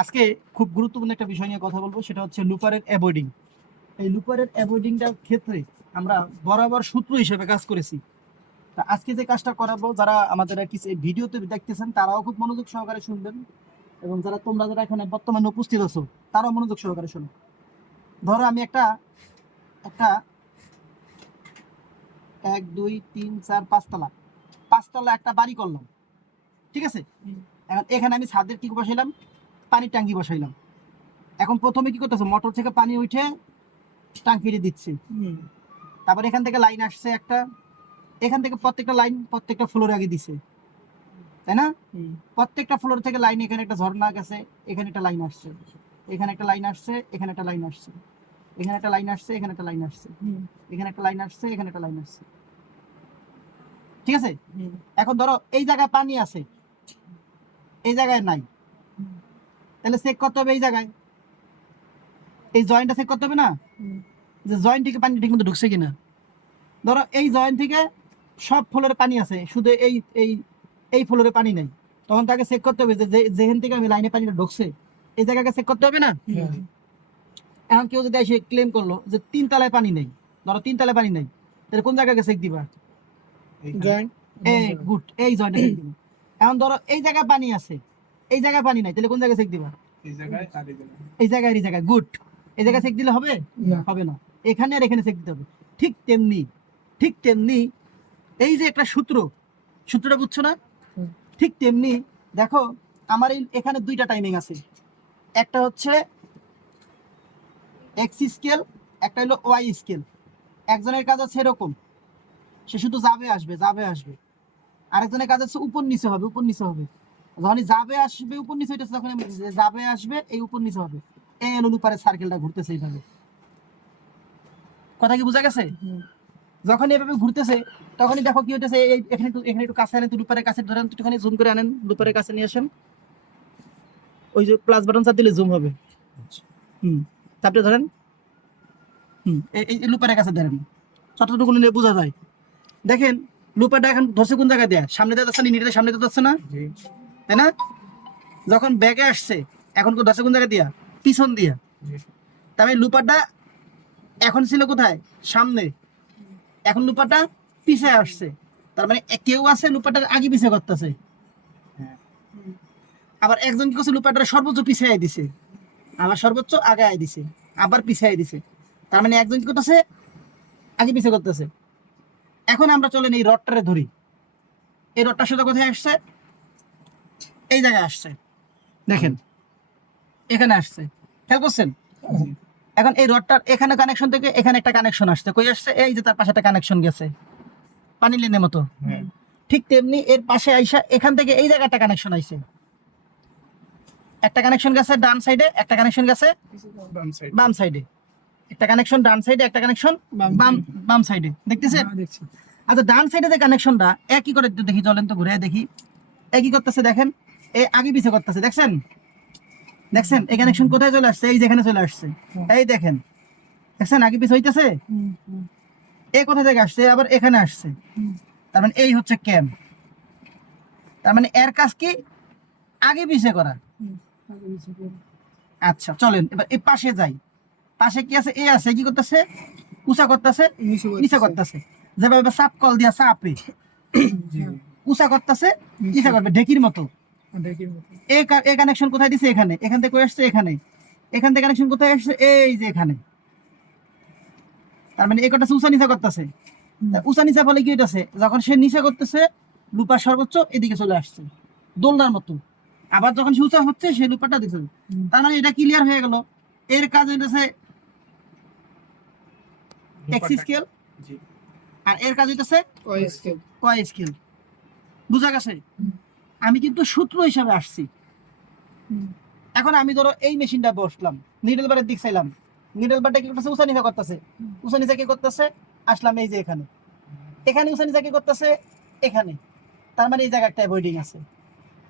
আজকে খুব গুরুত্বপূর্ণ একটা বিষয় নিয়ে কথা বলব সেটা হচ্ছে লুপারের অ্যাভয়েডিং এই লুপারের অ্যাভয়েডিংটার ক্ষেত্রে আমরা বরাবর সূত্র হিসেবে কাজ করেছি। তা আজকে যে কাজটা করাবো যারা আমাদের আর কি এই ভিডিওতে দেখতেছেন তারাও খুব মনোযোগ সহকারে শুনবেন। এবং যারা তোমরা যারা এখানে বর্তমানে উপস্থিত আছো তারাও মনোযোগ সহকারে শোনো ধরো আমি একটা একটা এক দুই তিন চার পাঁচতলা। পাঁচতলা একটা বাড়ি করলাম। ঠিক আছে? এখন এখানে আমি ছাদের কি বসাইলাম। পানির ট্যাঙ্কি বসাইলাম। এখন প্রথমে কি করতেছে? মোটর থেকে পানি উঠে ট্যাঙ্কিতে দিচ্ছে। তারপর এখান থেকে লাইন আসছে একটা। এখান থেকে প্রত্যেকটা লাইন প্রত্যেকটা ফ্লোরে আগে দিছে। তাই না? প্রত্যেকটা ফ্লোর থেকে লাইন এখানে একটা ঝর্ণা গেছে এখানে একটা লাইন আসছে। এখানে একটা লাইন আসছে এখানে একটা লাইন আসছে। এখানে একটা লাইন আসছে এখানে একটা লাইন আসছে। এখানে একটা লাইন আসছে এখানে একটা লাইন আসছে। ঠিক আছে? এখন ধরো এই জায়গায় পানি আছে। এই জায়গায় নাই। তাহলে চেক করতে হবে এই জায়গায়। এই জয়েন্টটা চেক করতে হবে না? যে জয়েন্ট থেকে পানি ঠিক মতো ঢুকছে কিনা। ধরো এই জয়েন্ট থেকে সব ফ্লোরে পানি আছে শুধু এই এই এই ফ্লোরে পানি নেই। তখন তাকে চেক করতে হবে যে যে- যেখান থেকে আমি লাইনে পানিটা ঢুকছে এই জায়গাকে চেক করতে হবে না? এখন কেউ যদি এসে ক্লেম করল যে তিন তলায় পানি নেই ধরো তিন তলায় পানি নেই তাহলে কোন জায়গাকে চেক দিবা? জয়েন্ট এই গুড এই জয়েন্টে চেক দিবা। এখন ধরো এই জায়গায় পানি আছে এই জায়গায় পানি নাই তাহলে কোন জায়গায় চেক দিবা? এই জায়গায় এই জায়গায় এই জায়গায় আর এই জায়গায় গুড। এই জায়গায় চেক দিলে হবে? না। হবে না। এখানে আর এখানে চেক দিতে হবে। ঠিক তেমনি ঠিক তেমনি এই যে একটা সূত্র সূত্রটা বুঝছ না? ঠিক তেমনি দেখো আমার এই এখানে দুইটা টাইমিং আছে। একটা হচ্ছে এক্স স্কেল একটা হলো ওয়াই স্কেল একজনের কাজ আছে এরকম। সে শুধু যাবে আসবে যাবে আসবে। আরেকজনের কাজ হচ্ছে উপর নিচে হবে উপর নিচে হবে। যখনই যাবে আসবে উপর নিচে হইতেছে তখন আমি যাবে আসবে এই উপর নিচে হবে। এই অনুপারে সার্কেলটা ঘুরতেছে এইভাবে। কথা কি বোঝা গেছে? যখন এভাবে ঘুরতেছে তখনই দেখো কি হইতেছে এই এখানে একটু এখানে একটু কাছে আনেন লুপারের কাছে ধরেন একটুখানি জুম করে আনেন লুপারের কাছে নিয়ে আসেন। ওই যে প্লাস বাটন চাপ দিলে জুম হবে। হুম। চাপটা ধরেন। হুম এই এই লুপারের কাছে ধরেন। যতটুকু নিলে বোঝা যায়। দেখেন লুপারটা এখন ধরছে কোন জায়গায় দেয়া? সামনে দিয়ে যাচ্ছে না নিটে সামনে দিয়ে যাচ্ছে না? জি। তাই না? যখন ব্যাগে আসছে, এখন ধরছে কোন জায়গায় দিয়া? পিছন দিয়া। তার মানে লুপারটা এখন ছিল কোথায়? সামনে। এখন লুপারটা পিছে আসছে। তার মানে কেউ আছে লুপারটার আগে পিছে করতেছে। আবার একজন কি করছে? লুপারটা সর্বোচ্চ পিছে আই দিছে। আবার সর্বোচ্চ আগে আই দিছে। আবার পিছে আই দিছে। তার মানে একজন কি করতেছে? আগে পিছে করতেছে। এখন আমরা চলেন এই রডটারে ধরি। এই রডটার সাথে কোথায় আসছে? এই জায়গায় আসছে। দেখেন এখানে আসছে। খেয়াল করছেন? এখন এই রডটার এখানে কানেকশন থেকে এখানে একটা কানেকশন আসছে। কই আসছে? এই যে তার পাশে একটা কানেকশন গেছে। পানি লেনের মতো। হ্যাঁ। ঠিক তেমনি এর পাশে আইসা এখান থেকে এই জায়গায় একটা কানেকশন আইছে। একটা কানেকশন গেছে ডান সাইডে একটা কানেকশন গেছে বাম সাইড বাম সাইডে একটা কানেকশন ডান সাইডে একটা কানেকশন বাম বাম সাইডে দেখতেছেন? হ্যাঁ, আচ্ছা ডান সাইডে যে কানেকশনটা একই করে দেখি চলেন তো ঘুরে দেখি। একই করতেছে দেখেন। এ আগে পিছে করতেছে দেখছেন? দেখছেন? এই কানেকশন কোথায় চলে আসছে? এই যেখানে চলে আসছে। এই দেখেন। দেখছেন? আগে পিছে হইতেছে? এই কোথা থেকে আসছে? আবার এখানে আসছে। তার মানে এই হচ্ছে ক্যাম তার মানে এর কাজ কি? আগে পিছে করা। আচ্ছা চলেন এবার এই পাশে যাই। পাশে কি আছে? এ আছে কি করতেছে? উঁচা করতেছে নিচা করতেছে। যেভাবে চাপ কল দিয়া জি। উঁচা করতেছে নিচা করবে ঢেকির মতো। এই কানেকশন কোথায় দিছে? এখানে। এখান থেকে আসছে এখানে। এখান থেকে কানেকশন কোথায় আসছে? এই যে এখানে। তার মানে এই কটা উঁচা নিচা করতেছে। উঁচা নিচা ফলে কি হইতেছে যখন সে নিচা করতেছে লুপা সর্বোচ্চ এদিকে চলে আসছে। দোলনার মতো। আবার যখন সে উঁচা হচ্ছে সে লুপাটা দিচ্ছে তার মানে এটা ক্লিয়ার হয়ে গেল। এর কাজ হইতেছে এক্স স্কেল আর এর কাজ হইতেছে স্কেল কয় স্কেল বুঝা গেছে? আমি কিন্তু সূত্র হিসাবে আসছি। এখন আমি ধরো এই মেশিনটা বসলাম নিডল বারের দিক চাইলাম। নিডল বারটা কি করতেছে? উঁচা নিচা করতেছে। উঁচা নিচা কি করতেছে? আসলাম এই যে এখানে। এখানে উঁচা নিচা কি করতেছে? এখানে। তার মানে এই জায়গায় একটা অ্যাভয়েডিং আছে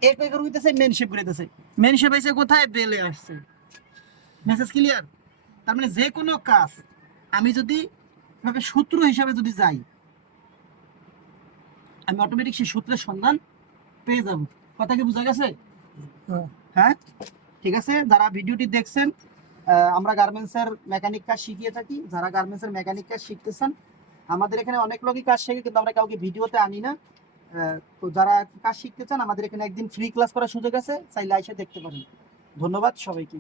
এক এক হইতেছে মেন শেপ ঘুরেতেছে মেন শেপ এসে কোথায়? বেলে আসছে। মেসেজ ক্লিয়ার তার মানে যে কোনো কাজ আমি যদি ভাবে সূত্র হিসাবে যদি যাই আমি অটোমেটিক সেই সূত্রের সন্ধান পেয়ে যাব। কথা কি বোঝা গেছে? হ্যাঁ। হ্যাঁ? ঠিক আছে যারা ভিডিওটি দেখছেন আমরা গার্মেন্টসের মেকানিক কাজ শিখিয়ে থাকি। যারা গার্মেন্টসের মেকানিক কাজ শিখতেছেন আমাদের এখানে অনেক লোকই কাজ শেখে কিন্তু আমরা কাউকে ভিডিওতে আনি না। তো যারা কাজ শিখতে চান আমাদের এখানে একদিন ফ্রি ক্লাস করার সুযোগ আছে চাইলে আইসা দেখতে পারেন। ধন্যবাদ সবাইকে।